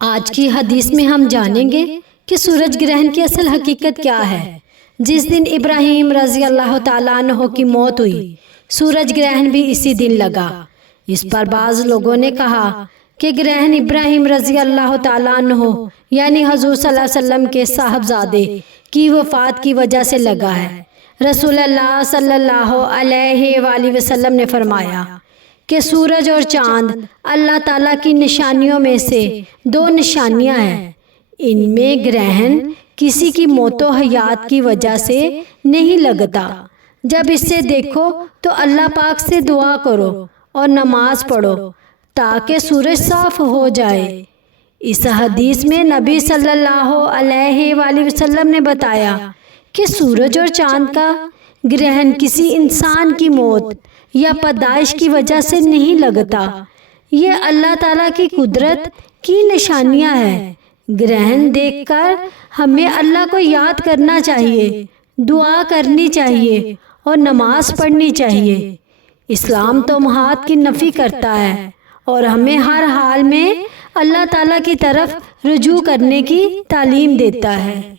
آج کی حدیث میں ہم جانیں گے کہ سورج گرہن کی اصل حقیقت کیا ہے۔ جس دن ابراہیم رضی اللہ تعالیٰ عنہ کی موت ہوئی، سورج گرہن بھی اسی دن لگا۔ اس پر بعض لوگوں نے کہا کہ گرہن ابراہیم رضی اللہ تعالیٰ عنہ یعنی حضور صلی اللہ علیہ وسلم کے صاحبزادے کی وفات کی وجہ سے لگا ہے۔ رسول اللہ صلی اللہ علیہ وآلہ وسلم نے فرمایا کہ سورج اور چاند اللہ تعالیٰ کی نشانیوں میں سے دو نشانیاں ہیں۔ ان میں گرہن کسی کی موت و حیات کی وجہ سے نہیں لگتا۔ جب اسے دیکھو تو اللہ پاک سے دعا کرو اور نماز پڑھو تاکہ سورج صاف ہو جائے۔ اس حدیث میں نبی صلی اللہ علیہ وآلہ وسلم نے بتایا کہ سورج اور چاند کا گرہن کسی انسان کی موت یا پیدائش کی وجہ سے نہیں لگتا۔ یہ اللہ تعالیٰ کی قدرت کی نشانیاں ہیں۔ گرہن دیکھ کر ہمیں اللہ کو یاد کرنا چاہیے، دعا کرنی چاہیے اور نماز پڑھنی چاہیے۔ اسلام توہمات کی نفی کرتا ہے اور ہمیں ہر حال میں اللہ تعالیٰ کی طرف رجوع کرنے کی تعلیم دیتا ہے۔